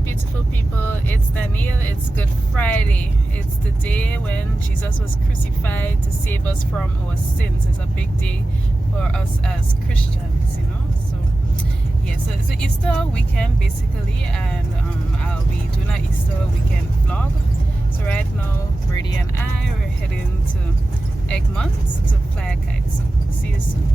beautiful people, it's Danielle. It's Good Friday. It's the day when Jesus was crucified to save us from our sins. It's a big day for us as Christians, you know. So yeah, so it's an Easter weekend basically, and I'll be doing an Easter weekend vlog. So right now Brady and I are heading to Egmont to fly a kite. So see you soon.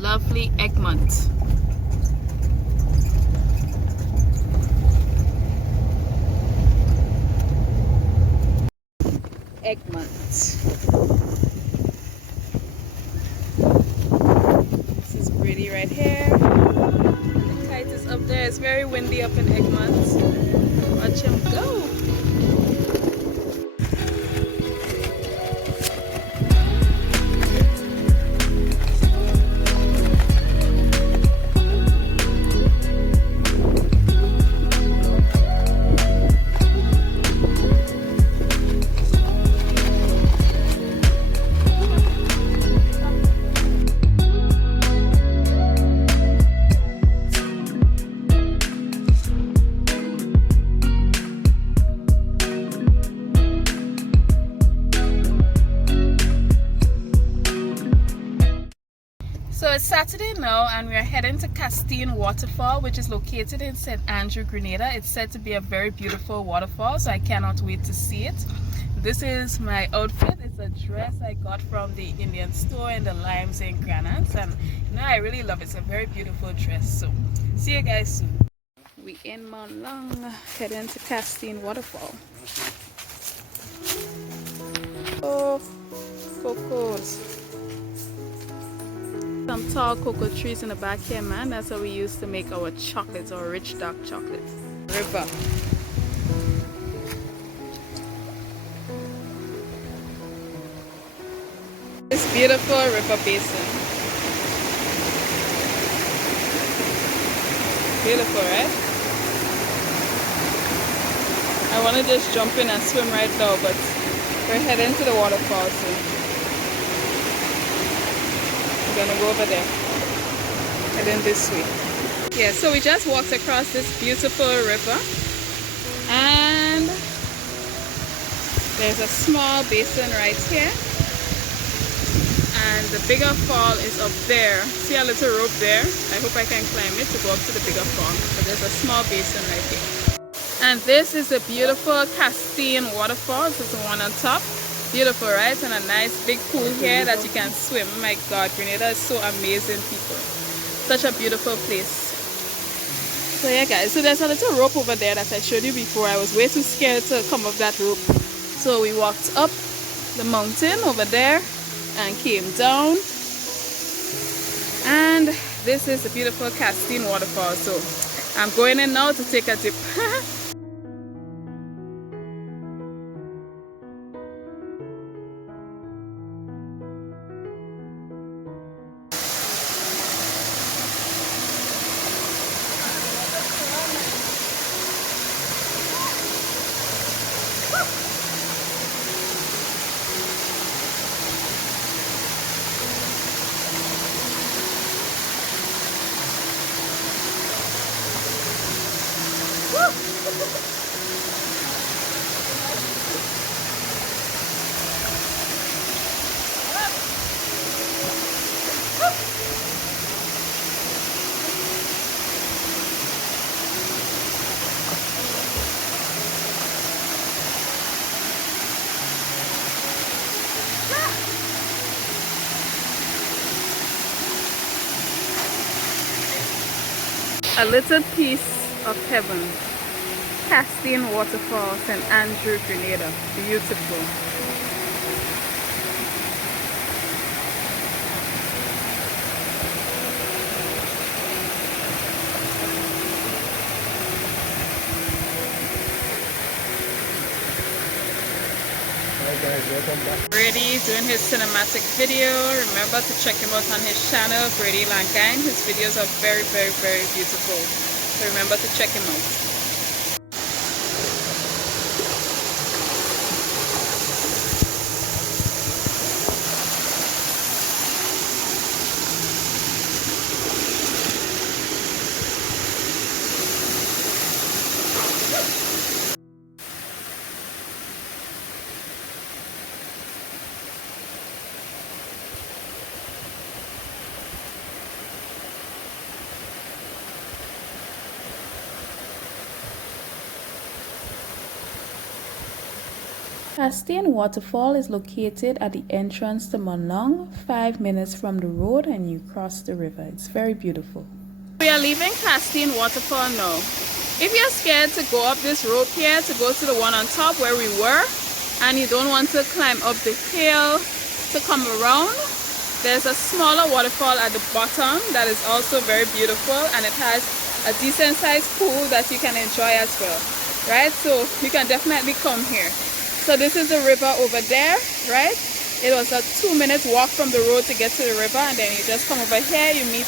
Lovely Egmont. Egmont. This is Brady right here. The kite is up there. It's very windy up in Egmont. Watch him go. So it's Saturday now and we are heading to Castine Waterfall, which is located in St. Andrew, Grenada. It's said to be a very beautiful waterfall, so I cannot wait to see it. This is my outfit. It's a dress I got from the Indian store in the Limes in Grenada, and you know, I really love it. It's a very beautiful dress. So see you guys soon. We in Mont Long, heading to Castine Waterfall. Oh, cocos. Some tall cocoa trees in the back here, man. That's how we used to make our chocolates, our rich dark chocolates. River. This beautiful river basin. Beautiful, right? I want to just jump in and swim right now, but we're heading to the waterfall soon. Gonna go over there, heading this way. Yeah, so we just walked across this beautiful river and there's a small basin right here, and the bigger fall is up there. See a little rope there? I hope I can climb it to go up to the bigger fall, but there's a small basin right here. And this is the beautiful Castine Waterfall. This is the one on top. Beautiful, right? And a nice big pool here that you can swim. Oh my God, Grenada is so amazing, people. Such a beautiful place. So yeah, guys, so there's a little rope over there that I showed you before. I was way too scared to come up that rope. So we walked up the mountain over there and came down. And this is the beautiful Castine Waterfall. So I'm going in now to take a dip. A little piece of heaven. Castine Waterfall, St. Andrew, Grenada. Beautiful. Okay. Brady doing his cinematic video. Remember to check him out on his channel, Brady Lankain. His videos are very, very, very beautiful. So remember to check him out. Castine Waterfall is located at the entrance to Monong, 5 minutes from the road, and you cross the river. It's very beautiful. We are leaving Castine Waterfall now. If you're scared to go up this rope here to go to the one on top where we were, and you don't want to climb up the hill to come around, there's a smaller waterfall at the bottom that is also very beautiful, and it has a decent sized pool that you can enjoy as well, right? So you can definitely come here. So this is the river over there, right? It was a 2-minute walk from the road to get to the river, and then you just come over here, you meet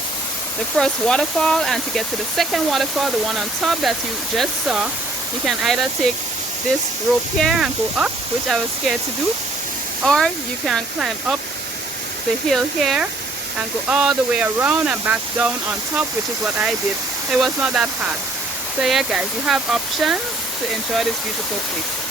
the first waterfall, and to get to the second waterfall, the one on top that you just saw, you can either take this rope here and go up, which I was scared to do, or you can climb up the hill here and go all the way around and back down on top, which is what I did. It was not that hard. So yeah guys, you have options to enjoy this beautiful place.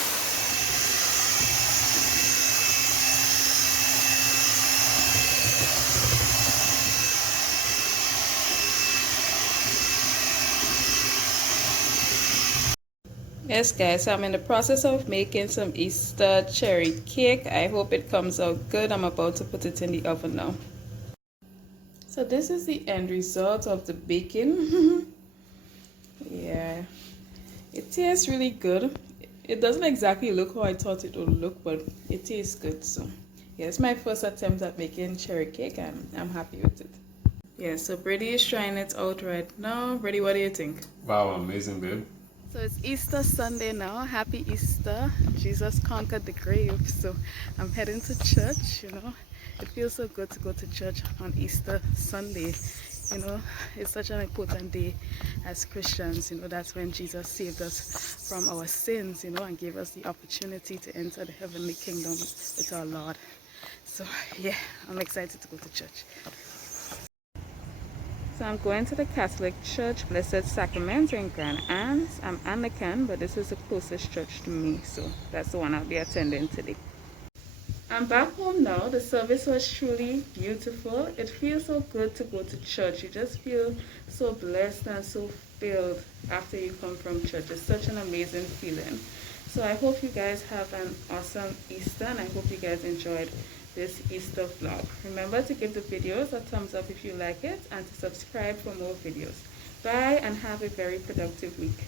Yes guys, I'm in the process of making some Easter cherry cake. I hope it comes out good. I'm about to put it in the oven now. So this is the end result of the baking. Yeah, it tastes really good. It doesn't exactly look how I thought it would look, but it tastes good. So yeah, it's my first attempt at making cherry cake, and I'm happy with it. Yeah, so Brady is trying it out right now. Brady, what do you think? Wow, amazing, babe. So it's Easter Sunday now. Happy Easter. Jesus conquered the grave. So I'm heading to church, you know. It feels so good to go to church on Easter Sunday. You know, it's such an important day as Christians. You know, that's when Jesus saved us from our sins, you know, and gave us the opportunity to enter the heavenly kingdom with our Lord. So yeah, I'm excited to go to church. So I'm going to the Catholic Church, Blessed Sacrament in Grand Anse. I'm Anglican, but this is the closest church to me, so that's the one I'll be attending today. I'm back home now. The service was truly beautiful. It feels so good to go to church. You just feel so blessed and so filled after you come from church. It's such an amazing feeling. So I hope you guys have an awesome Easter, and I hope you guys enjoyed this Easter vlog. Remember to give the videos a thumbs up if you like it, and to subscribe for more videos. Bye, and have a very productive week.